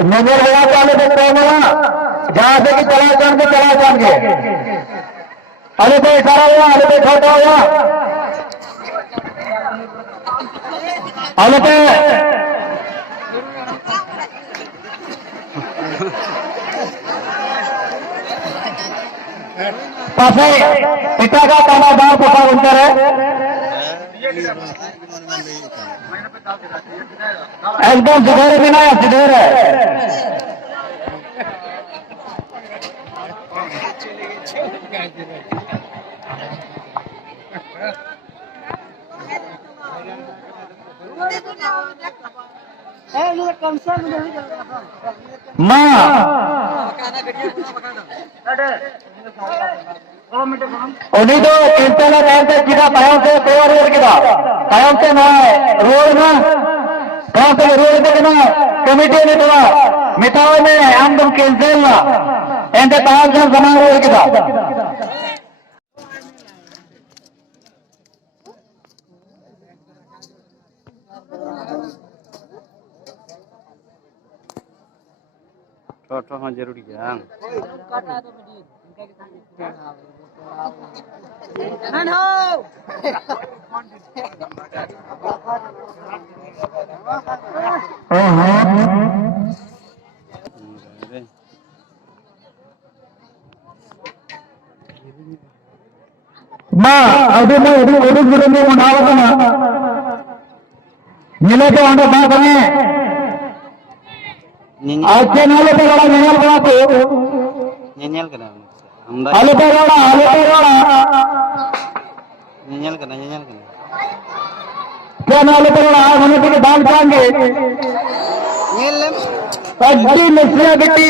number बड़ा चालू देखते हैं जहां से कि चला जाएंगे अरे तो इशारा हुआ अरे तो छोटा हुआ अरे तो पासे पिता का ताला बार पोसा बनता है एकदम सुधेर बिना सुधेर है उन्हीं तो चिंता किया टाइम से टाइम से ना रोड ना कहाँ से रोड ना कमिटी ने तो मिताओ में आम तुम कैंसिल ना एंटे टाइम से समान रोड किया हाँ जरूरी है अभी मैं मिले तो हमें बात हमें अच्छे नाले पे बड़ा नियल बना तो नियल करना आलू पे बड़ा क्या नाले पे बड़ा हमें दाल खाएंगे नियल अड्डी मिश्रा बिट्टी